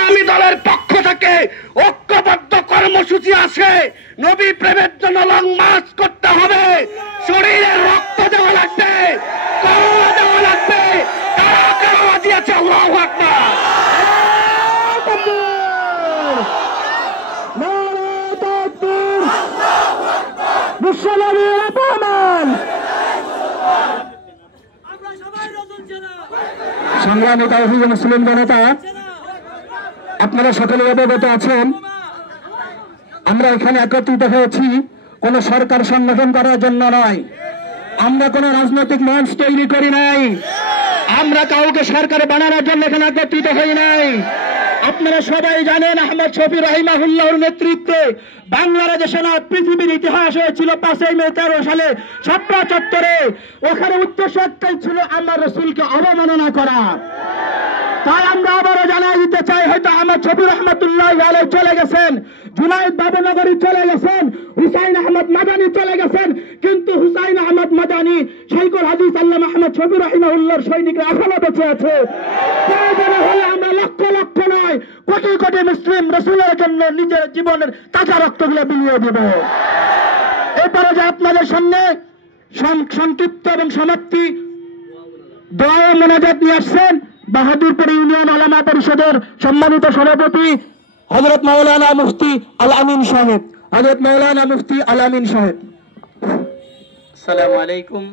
ইসলামী দলের পক্ষ থেকে ঐক্যবদ্ধ কর্মসূচি আছে। নবী প্রেমের জন্য লং মার্চ করতে হবে, শরীরে রক্ত দেওয়া লাগবে, করোনা দেওয়া লাগবে। কারা কারা রাজি আছে? আল্লাহু আকবার। সংগ্রামী তাওহীদ মুসলিম জনতা, আপনারা সকলে অবগত আছেন, আমরা এখানে একত্রিত হয়েছি কোন সরকার সংগঠন করার জন্য নয়। আমরা কোন রাজনৈতিক মঞ্চ তৈরি করি নাই, আমরা কাউকে সরকার বানানোর জন্য এখানে একত্রিত হই নাই। আপনারা সবাই জানেন আহমদ শফি রাহিমাহুল্লাহর নেতৃত্বে বাংলাদেশে না পৃথিবীর ইতিহাস হয়েছিল 5 মে 13 সালে ছাপড়া চত্বরে। ওখানে উদ্দেশ্য একটাই ছিল আমার রাসূলকে অবমাননা করা। তাই আমরা আবারও জানাই দিতে চাই, হয়তো আহমদ শফি রহমাতুল্লাহি আলাইহি চলে গেছেন, জুনায়েদ বাবনগরী চলে গেছেন, হুসাইন আহমদ মাদানী চলে গেছেন, কিন্তু হুসাইন আহমদ মাদানী শাইখুল হাদিস আল্লামা আহমদ শফি রাহিমাহুল্লাহর সৈনিকরা এখনো বেঁচে আছে। প্রয়োজন হলে আমরা লক্ষ লক্ষ নয়, কোটি কোটি মুসলিম রাসূলের জন্য নিজের জীবনের তাজা রক্তগুলো বিলিয়ে দেব। এরপরে যে আপনাদের সামনে সংক্ষিপ্ত এবং সমাপ্তি দোয়া ও মোনাজাত নিয়ে আসছেন বাহাদুরপুর ইউনিয়ন আলামা পরিষদের সম্মানিত সভাপতি হযরত মাওলানা মুফতি আল আমিন সাহেব। হযরত মাওলানা মুফতি আল আমিন সাহেব। আসসালামু আলাইকুম।